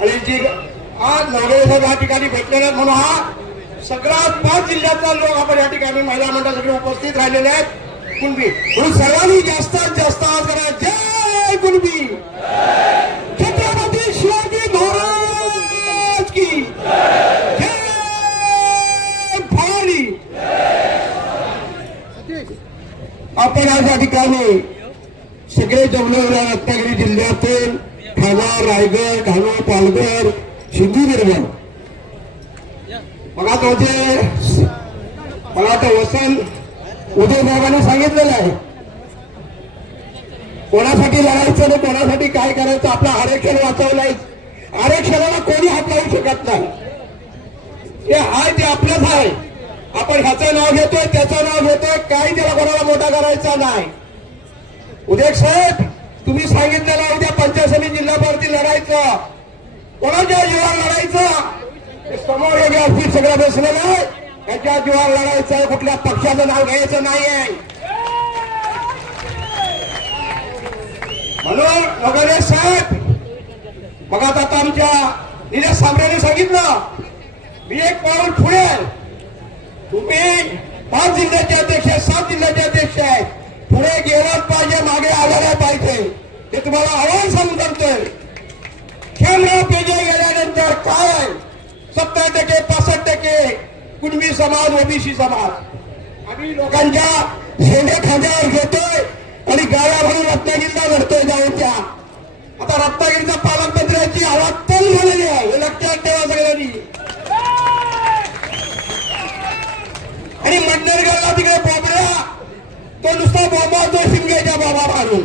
आणि जी आज नवरे साहेब या ठिकाणी भेटलेले आहेत म्हणून हा सगळ्यात पाच जिल्ह्यातला लोक आपण या ठिकाणी महिला मंडळ सगळे उपस्थित राहिलेले आहेत. कुणबी? म्हणून सर्वांनी जास्तीत जास्त आज करा. जय कुणबी? छत्रपती शिवाजी महाराज की जय. आपण आज या ठिकाणी सगळे जमलेल्या रत्नागिरी जिल्ह्यातील ठाणा रायगड धानू पालघर सिंधुदुर्ग मला तो जे मला तो वसंत उदय सांगितलेलं आहे. कोणासाठी लढायचं आणि कोणासाठी काय करायचं आपलं आरक्षण वाचवलंय. आरक्षणाला कोणी हात लावू शकत नाही. हे आहे ते आपलंच आहे आपण ह्याचं नाव घेतोय त्याचं नाव घेतोय काही त्याला कोणाला मोठा करायचा नाही. उदय साहेब तुम्ही सांगितलेलं उद्या पंचायत जिल्ह्यावरती लढायचं कोणाच्या जीवावर लढायचं? समोर हे व्यवस्थित सगळं बसलेलं आहे त्याच्या जीवावर लढायचं कुठल्या पक्षाचं नाव घ्यायचं नाहीये. म्हणून वगैरे साहेब मग आता आमच्या निलेश सांबरेने सांगितलं मी एक पाऊल पुढे तुम्ही पाच जिल्ह्याचे अध्यक्ष आहे, सात जिल्ह्याचे अध्यक्ष आहे पुढे गेलाच पाहिजे मागे आलेला पाहिजे. हे तुम्हाला आव्हान सांगू करतोय शंभर पेजे गेल्यानंतर काय सत्तर टक्के पासष्ट टक्के कुणबी समाज ओबीसी समाज. आम्ही लोकांच्या शेंडे खांद्यावर घेतोय आणि गाड्या रत्नागिरीला लढतोय जाऊन त्या आता रत्नागिरीचा पालकमंत्र्यांची आवाज तल झालेली आहे. हे लक्षात ठेवा सगळ्यांनी. आणि मंडळगडला तिकडे तो नुसता बोंबा तो शिंगेच्या बाबा मारून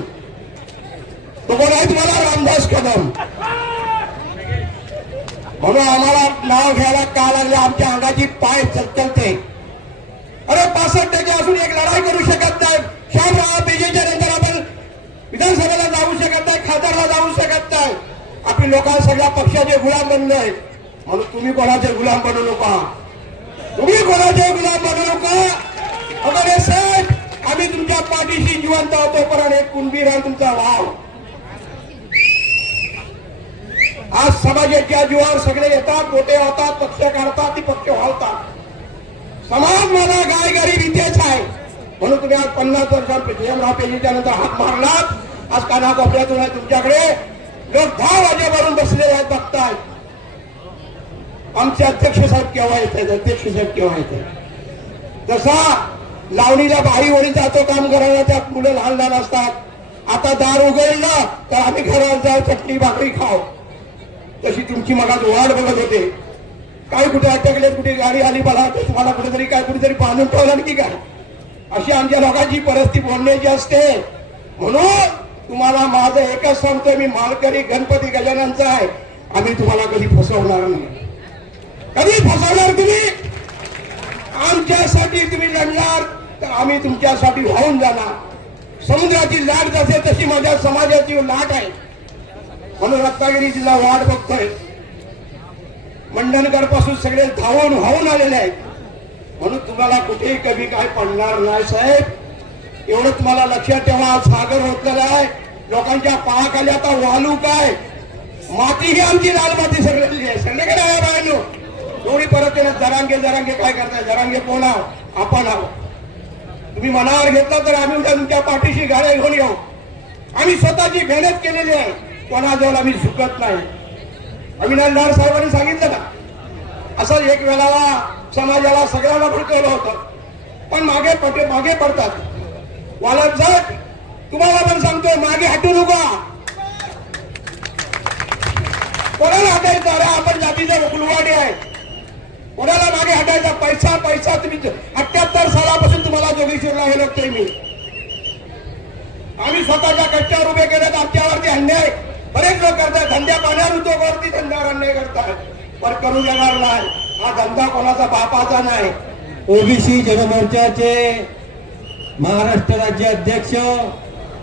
तो आहे तुम्हाला रामदास कदम। म्हणून आम्हाला नाव घ्यायला का लागले आमच्या अंगाची पाय चलते अरे पासष्ट टक्के असून एक लढाई करू शकत नाही. शामराव बीजेच्या नंतर आपण विधानसभेला जाऊ शकत नाही, खासदारला जाऊ शकत नाही. आपली लोकांना सगळ्या पक्षाचे गुलाम बनले म्हणून तुम्ही कोणाचे गुलाम बनू नका. तुम्ही कोणाचे गुलाम बनू नका. अगर आम्ही तुमच्या पाठीशी जिवंत आहोत तोपर्यंत एक कुणबीर आहे तुमचा वाव. आज समाजाच्या जीवावर सगळे येतात मोठे होतात पक्ष काढतात ती पक्ष वाळतात समाज मला गाय गरीब इथेच आहे. म्हणून तुम्ही आज पन्नास वर्षांपेक्षा भीमराव पेजीच्या नंतर हात मारलात. आज काना कोपऱ्यातून आहे तुमच्याकडे. लोक दहा वाजेवरून बसलेले आहेत बघताय. आमचे अध्यक्ष साहेब केव्हा येत आहेत अध्यक्ष साहेब केव्हा येत आहेत जसा लावणीला बाई ओळी जातो काम करायला त्यात मुलं लहान लहान असतात. आता दार उघडलं तर आम्ही घरात जाऊ चटणी भाकरी खाऊ. तशी तुमची मगात वाट बघत होते. काय कुठे अटकले कुठे गाडी आली मला तर तुम्हाला कुठेतरी काय कुठेतरी बांधून ठेवलं की काय? अशी आमच्या लोकांची परिस्थिती बोलण्याची असते. म्हणून तुम्हाला माझं एकच सांगतोय मी मालकरी गणपती गजाननचा आहे. आम्ही तुम्हाला कधी फसवणार नाही. कधी फसवणार तुम्ही? आमच्यासाठी तुम्ही लढणार तर आम्ही तुमच्यासाठी वाहून जाणार. समुद्राची लाट जसे तशी माझ्या समाजाची लाट आहे. म्हणून रत्नागिरी जिल्हा वाट बघतोय. मंडणगडपासून सगळे धावून वाहून आलेले आहेत. म्हणून तुम्हाला कुठेही कमी काय पडणार नाही साहेब. एवढं तुम्हाला लक्षात ठेवा आज सागर होतलेला आहे. लोकांच्या पायाखाली आता वालू काय माती ही आमची लाल माती सगळी आहे. सगळीकडे आहे बाहेर एवढी परत येणार जरांगे जरांगे काय करताय? जरांगे कोण आहो आपण आहो तुम्ही मनावर घेतला तर आम्ही उद्या तुमच्या पाठीशी गाड्या घेऊन येऊ. आम्ही स्वतःची मेहनत केलेली आहे. कोणाजवळ आम्ही झुकत नाही. अविनाश साहेबांनी सांगितलं ना असं एक वेळाला समाजाला सगळ्यांना भडकवलं होतं. पण मागे पटे मागे पडतात. वालत जात तुम्हाला पण सांगतोय मागे हटू नका. कोणाला हटायचं? अरे आपण जातीचा कोणाला मागे हटायचा? पैसा पैसा तुम्ही अठ्याहत्तर सालापासून तुम्हाला जोगेश्वरला हे लागतोय मी. आम्ही स्वतःच्या कष्टावर उभे केले तर आमच्यावरती अन्याय. बरेच लोक करतात. धंद्या पाण्यावर उद्योगावरती धंद्यावर अन्याय करतात. पण करू देणार नाही. हा धंदा कोणाचा बापाचा नाही. ओबीसी जनमोर्चाचे महाराष्ट्र राज्य अध्यक्ष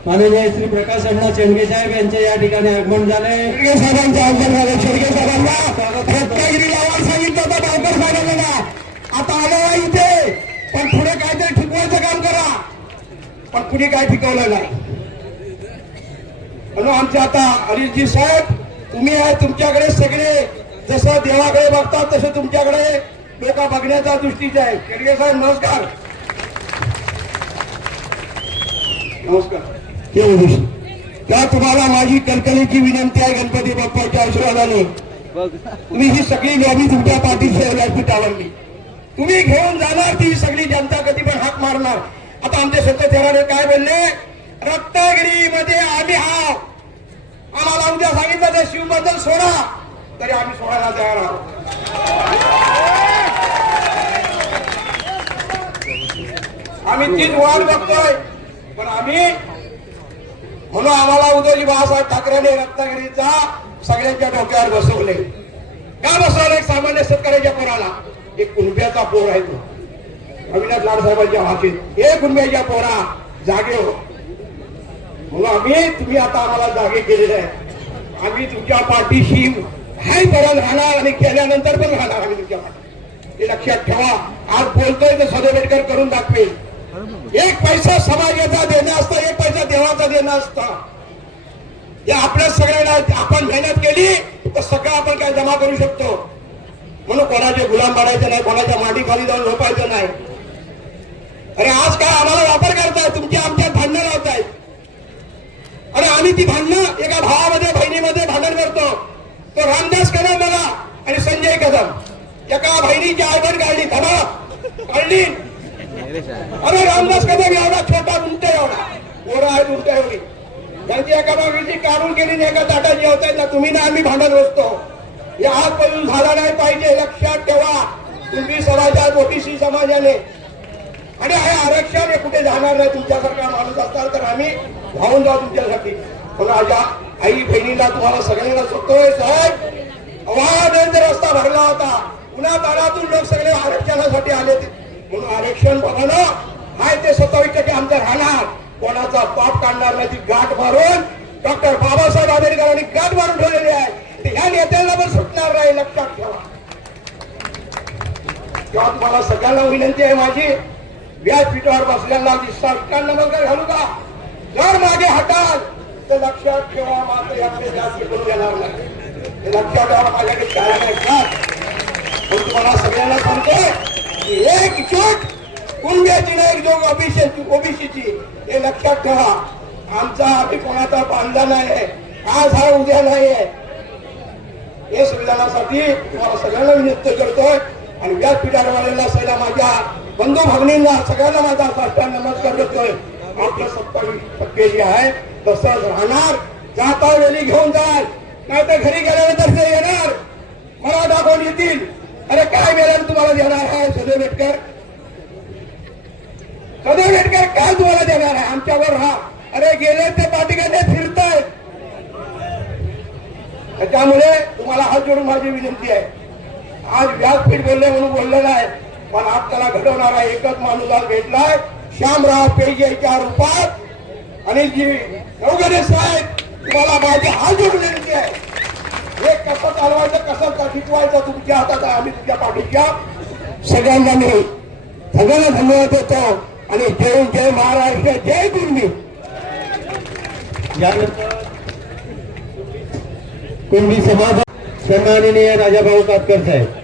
माननीय श्री प्रकाश अण्णा शेंडगे साहेब यांचे या ठिकाणी आगमन झाले. शेडगे साहेबांचं झालं. शेडगे साहेबांना रत्नागिरी गावात सांगितलं होतं बावकर साहेबांना आता आलो इथे. पण पुढे काहीतरी ठिकवायचं काम करा. पण कुणी काय ठिकवलं नाही. म्हणून आमचे आता हरीशजी साहेब तुम्ही आहे तुमच्याकडे सगळे. जसं देवाकडे बघतात तसे तुमच्याकडे लोक बघण्याच्या दृष्टीचे आहे केडगे साहेब नमस्कार. नमस्कार. हे. त्या तुम्हाला माझी कलकलीची विनंती आहे गणपती बाप्पाच्या आशीर्वादाने? तुम्ही ही सगळी लॉबी तुमच्या पाठीशी आहे व्यासपीठावरली तुम्ही घेऊन जाणार ती सगळी जनता कधी पण हाक मारणार. आता आमचे सत्तेधाराने काय बोलले? रत्नागिरीमध्ये आम्ही हाव आम्हाला उद्या सांगितलं ते शिवबद्दल सोडा. तरी आम्ही सोडायला तयार आहोत. आम्ही तीच वाट बघतोय पण आम्ही म्हणून आम्हाला उदयजी बाळासाहेब ठाकरेने रत्नागिरीचा सगळ्यांच्या डोक्यावर बसवले. का बसवलं? एक सामान्य शेतकऱ्याच्या पोराला. एक कुंभ्याचा पोर आहे तो. अविनाश लाडसाहेबांच्या भाषेत हे कुंभ्याच्या पोरा जागे हो. म्हणून आम्ही तुम्ही आता आम्हाला जागे केलेले आहे. आम्ही तुमच्या पाठीशी हाय परत राहणार आणि केल्यानंतर पण राहणार आम्ही तुमच्या पाठी हे लक्षात ठेवा. आज बोलतोय तर सदोबेटकर करून दाखवेल. एक पैसा समाजाचा देणं असतं एक पैसा देवाचा देणं असतं. या आपल्या सगळ्यांना आपण मेहनत केली तर सगळं आपण काय जमा करू शकतो? म्हणून कोणाचे गुलाम पाडायचे नाही कोणाच्या माटी खाली जाऊन झोपायचं नाही. अरे आज काय आम्हाला वापर करताय? तुमच्या आमच्यात भांडणं लावताय. अरे आम्ही ती भांडणं एका भावामध्ये बहिणीमध्ये भांडण करतो. तो रामदास कदम मला आणि संजय कदम. एका बहिणीची आयबण काढली धमा काढली. अरे रामदास कदम एवढा छोटा उंट एवढा. एवढा आहे उंट एवढी. त्यांची एका बाजूची काढून गेली एका ताटात जेवतायत. ना तुम्ही ना आम्ही भांडत बसतो. हे आजपासून झाला नाही पाहिजे. लक्षात ठेवा. तुम्ही समाजात ओबीसी समाजाने. आणि हे आरक्षण हे कुठे जाणार नाही? तुमच्यासारखा माणूस असणार तर आम्ही धावून जाऊ तुमच्यासाठी. पण माझ्या आई बहिणीला तुम्हाला सगळ्यांना सुटतोय साहेब. अवाद रस्ता भरला होता. पुन्हा दारातून लोक सगळे आरक्षणासाठी आले होते. म्हणून आरक्षण बघा ना हाय ते सत्तावीस टक्के आमचं राहणार. कोणाचा पाप काढणार नाही ती गाठ मारून डॉक्टर बाबासाहेब आंबेडकरांनी गाठ मारून ठेवलेली आहे. ह्या नेत्यांना पण सुटणार नाही लक्षात ठेवा. तेव्हा तुम्हाला सगळ्यांना विनंती आहे माझी. व्यासपीठावर बसलेला दिसतात मग घालू का? जर मागे हटाल तर लक्षात ठेवा मात्र याकडे जास्त करून येणार नाही. लक्षात ठेवा माझ्याकडे काय आहे का पण तुम्हाला सगळ्यांना सांगतोय की एक जोट कुंभ्याची नाही एक जोग ओबीसी ओबीसीची हे लक्षात ठेवा. आमचा आम्ही कोणाचा बांधा नाही आज हा उद्या नाही आहे हे संविधानासाठी तुम्हाला सगळ्यांना विनंती करतोय. आणि व्यासपीठावाल्यांना सगळ्या माझ्या बंधू भगिनींना सगळ्यांना माझा साष्टांग नमस्कार करतोय. आपलं सत्तावीस टक्के जे आहे तसंच राहणार. जाता वेळी घेऊन जाल. नाही तर घरी गेल्यानंतर ते येणार. मराठा कोण येतील? अरे काय मिळालं तुम्हाला देणार आहे? सदैव वेटकर सदैव वेटकर काय तुम्हाला देणार आहे? आमच्यावर हा अरे गेले ते पाठिकाने फिरतायत त्यामुळे तुम्हाला हात जोडून माझी विनंती आहे. आज व्यासपीठ बोलले म्हणून बोललेलं आहे. पण आज त्याला घडवणारा एकच माणूस आज भेटलाय. श्यामराव पेजेच्या रूपात. आणि जी नवगणे साहेब तुम्हाला माझी हात जोडून विनंती आहे. हे कसं चालवायचं कसं टिकवायचं तुमच्या हातात आम्ही तुमच्या पाठीच्या सगळ्यांना मी सगळ्यांना धन्यवाद देतो. आणि जय जय महाराष्ट्र जय दुर्मी यानंतर कुणबी समाज सन्माननीय राजाभाऊ कातकर साहेब.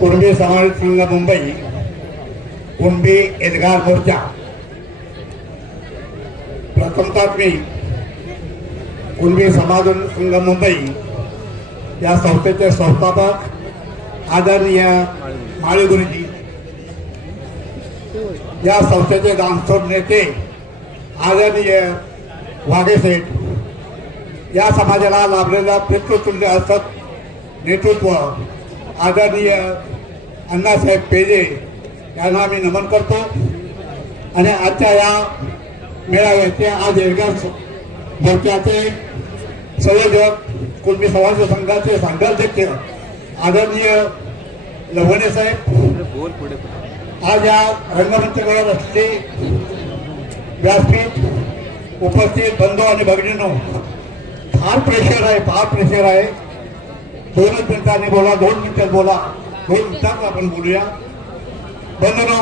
कुणबी समाज संघ मुंबई कुणबी एल्गार मोर्चा. प्रथमतः मी कुणबी समाज संघ मुंबई या संस्थेचे संस्थापक आदरणीय माळी गुरुजी. या संस्थेचे गांसोड नेते आदरणीय वाघेसेठ या समाजाला लाभलेला पितृतुल्य असत नेतृत्व आदरणीय अण्णासाहेब पेजे यांना मी नमन करतो. आणि आजच्या या मेळाव्याचे आज एरगाव मोर्चाचे संयोजक कुणबी समाज संघाचे संघाध्यक्ष आदरणीय लवणे साहेब. आज या रंगमंचावर असले व्यासपीठ उपस्थित बंधू आणि भगिनीनो फार प्रेशर आहे फार प्रेशर आहे. दोनच मिनिटांनी बोला दोन मिनिटात बोला दोन मिनिटात आपण बोलूया. बंधनो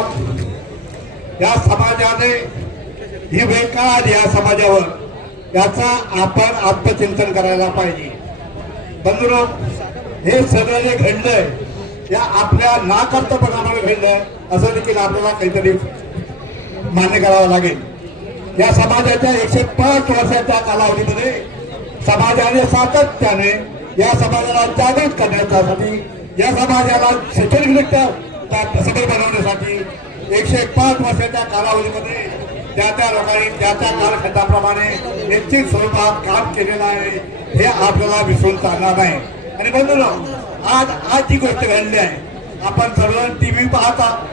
या समाजाने ही बेकार या समाजावर याचा आपण आत्मचिंतन करायला पाहिजे. बंधूनो हे सगळं जे घडलंय या आपल्या नाकर्तपणामुळे घडलंय असं देखील आपल्याला काहीतरी मान्य करावं लागेल. या समाजाच्या एकशे पाच वर्षाच्या कालावधीमध्ये समाजाने सातत्याने या समाजाला जागृत करण्यासाठी या समाजाला शैक्षणिकरित्या ता- सबल बनवण्यासाठी एकशे पाच वर्षाच्या कालावधीमध्ये त्या त्या लोकांनी त्या त्या कालखंडाप्रमाणे निश्चित स्वरूपात काम केलेलं आहे हे आपल्याला विसरून चालणार नाही. आणि बंधू आज आज जी गोष्ट घडली आहे. आपण सर्वजण टीव्ही पाहता.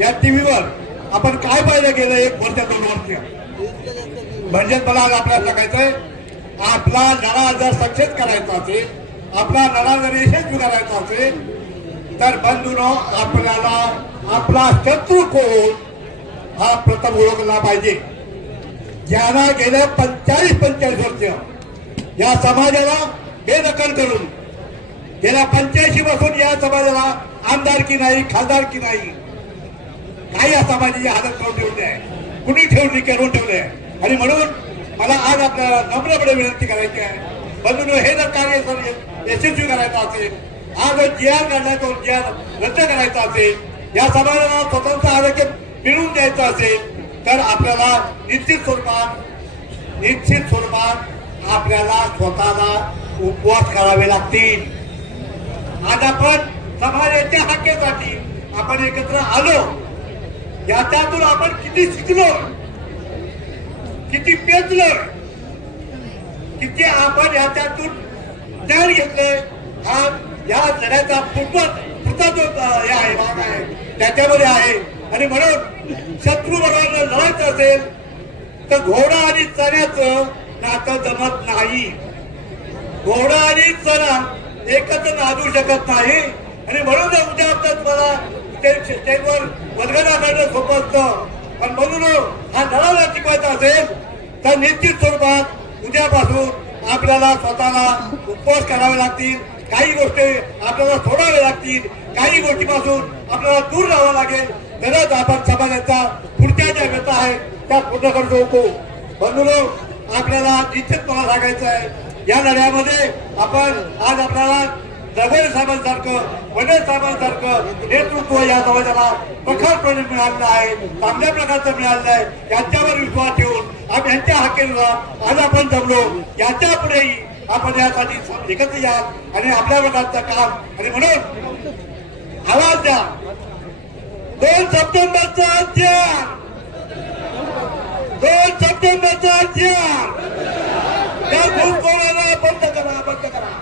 या टीव्हीवर आपण काय पाहिलं गेलं एक वर्ष दोन वर्ष? म्हणजे मला आज आपल्याला सांगायचंय आपला लढा जर सक्सेस करायचा असेल आपला लढा जर यशस्वी करायचा असेल तर बंधूनो आपल्याला आपला शत्रू कोण? हा प्रथम ओळखला पाहिजे. ज्याला गेल्या पंचाळीस पंचाळीस वर्ष. या समाजाला बेदखल करून गेल्या पंच्याऐंशी पासून या समाजाला आमदारकी नाही खासदारकी नाही काही या समाजाची हालत करून ठेवली आहे? कुणी ठेवली करून ठेवले आहे? आणि म्हणून मला आज आपल्याला नम्रपणे विनंती करायची आहे. बंधून हे जर कार्य जर यशस्वी करायचं असेल आज जो जी आर काढला तो जी आर रद्द करायचा असेल या समाजाला स्वतंत्र आरोग्य मिळवून द्यायचं असेल तर आपल्याला निश्चित स्वरूपात निश्चित स्वरूपात आपल्याला स्वतःला उपवास करावे लागतील. आज आपण समाजाच्या हक्कासाठी आपण एकत्र आलो. याच्यातून आपण किती शिकलो? किती पेचलो? किती आपण याच्यातून ज्ञान घेतलंय? हा या लढ्याचा पुढचा पुढचा जो हे आहे भाग आहे त्याच्यामध्ये आहे. आणि म्हणून शत्रू बरोबर लढायचं असेल तर घोडा आणि चण्याचं नातं जमत नाही. घोडा आणि चणा एकच नादू शकत नाही. आणि म्हणून जर उद्या आपलं तुम्हाला स्टेज स्टेजवर वल्गना करणं सोपं असतं पण म्हणून हा लढा टिकवायचा असेल तर निश्चित स्वरूपात उद्यापासून आपल्याला स्वतःला उपवास करावे लागतील. काही गोष्टी आपल्याला सोडाव्या लागतील. काही गोष्टीपासून आपल्याला दूर राहावं लागेल. तरच आपण समाजाचा पुढच्या ज्या व्यथा आहेत त्या पूर्ण करू शकतो म्हणून आपल्याला निश्चित मला सांगायचं आहे या लढ्यामध्ये आपण आज आपल्याला दगड साहेबांसारखं वडे साहेबांसारखं नेतृत्व या समाजाला प्रखरपणे मिळालेलं आहे चांगल्या प्रकारचं मिळालेलं आहे. यांच्यावर विश्वास ठेवून आम्ही यांच्या हाकेला आज आपण जमलो. याच्या पुढेही आपण यासाठी एकत्र या आणि आपल्या प्रकारचं काम. आणि म्हणून आवाज द्या. दोन सप्टेंबरचा अध्याय दोन सप्टेंबरचा अध्याय त्या घुसखोराला बंद करा बंद करा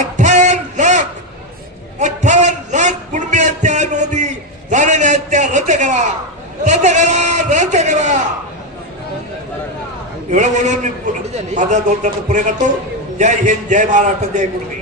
अठ्ठावन्न लाख अठ्ठावन्न लाख कुटुंबियांच्या नोंदी झालेल्या आहेत त्या रद्द करा. रद्द करा रद्द करा. एवढं बोलून मी माझा दोन शब्द पुरे करतो. जय हिंद जय महाराष्ट्र जय मुरली.